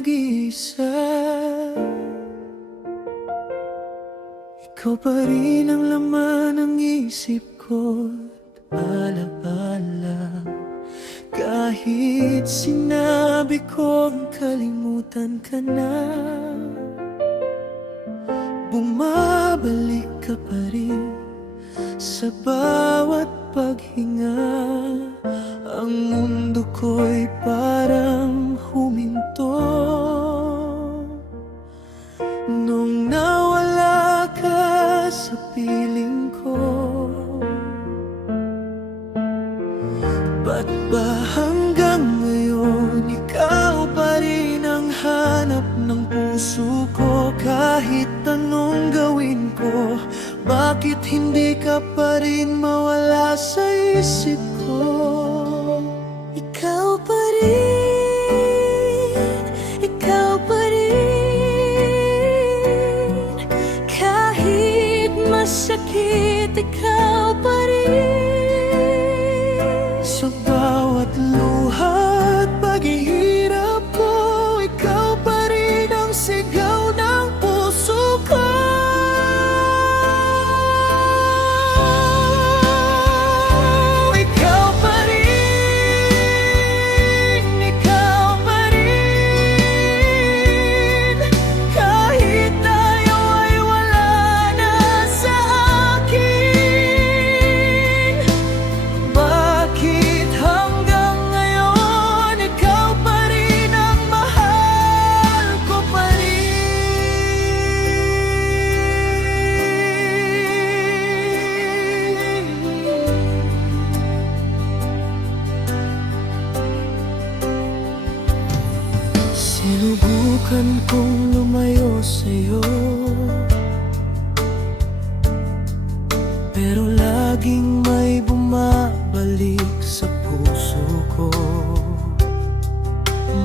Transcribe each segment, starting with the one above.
nag-iisa. Ikaw pa rin ang laman ng isip ko't alaala. Kahit sinabi kong kalimutan ka na, bumabalik ka pa rin sa bawat paghinga. Ang mundo ko'y parang huminto nung nawala ka sa piling ko. Ba't ba hanggang ngayon ikaw pa rin ang hanap ng puso ko? Kahit anong gawin ko, bakit hindi ka pa rin mawala sa isip ko? Ikaw pa rin, ikaw pa rin. Kahit masakit, ikaw pa rin. Sa bawat luha at paghihirap ko, ikaw pa rin ang sigaw ng puso ko. Sinubukan kong lumayo sa'yo, pero laging may bumabalik sa puso ko.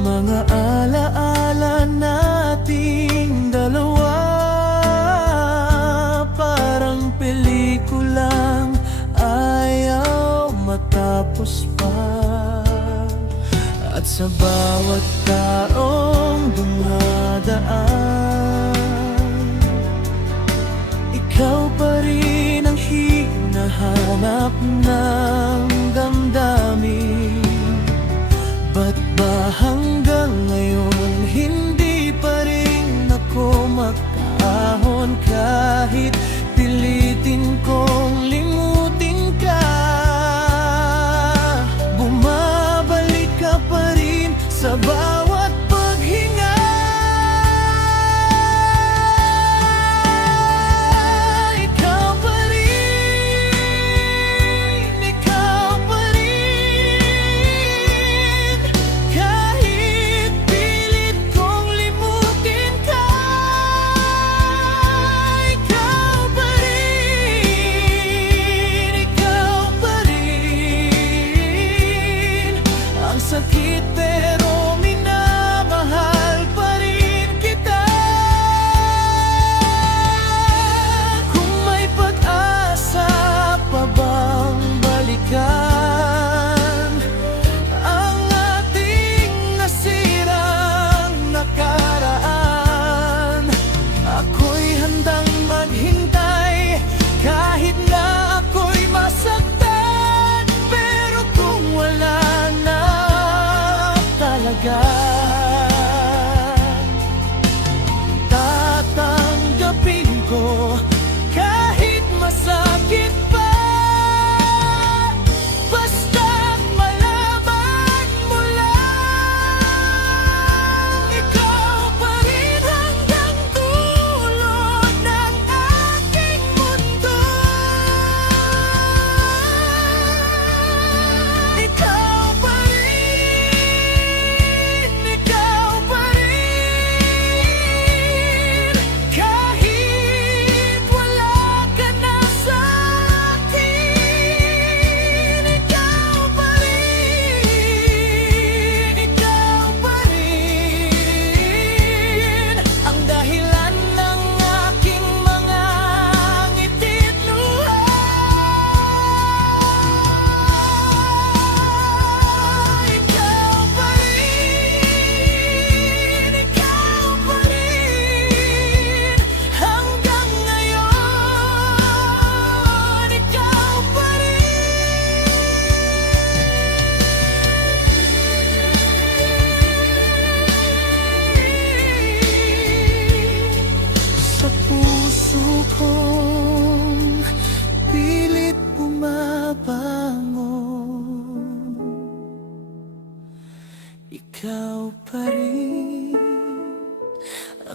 Mga alaala nating dalawa, parang pelikulang ayaw matapos pa. At sa bawat taong dumadaan, ikaw pa rin ang hinahanap ng damdamin. Ba't ba hanggang ngayon hindi pa rin ako makaahon? Kahit pilitin kong limutin ka, bumabalik ka pa rin sa bawat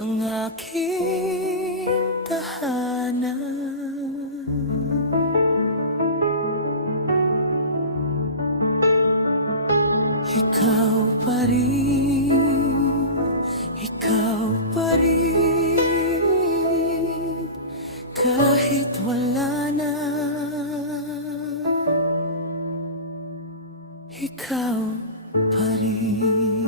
ang aking tahanan. Ikaw pa rin, ikaw pa rin, kahit wala na. Ikaw pa rin.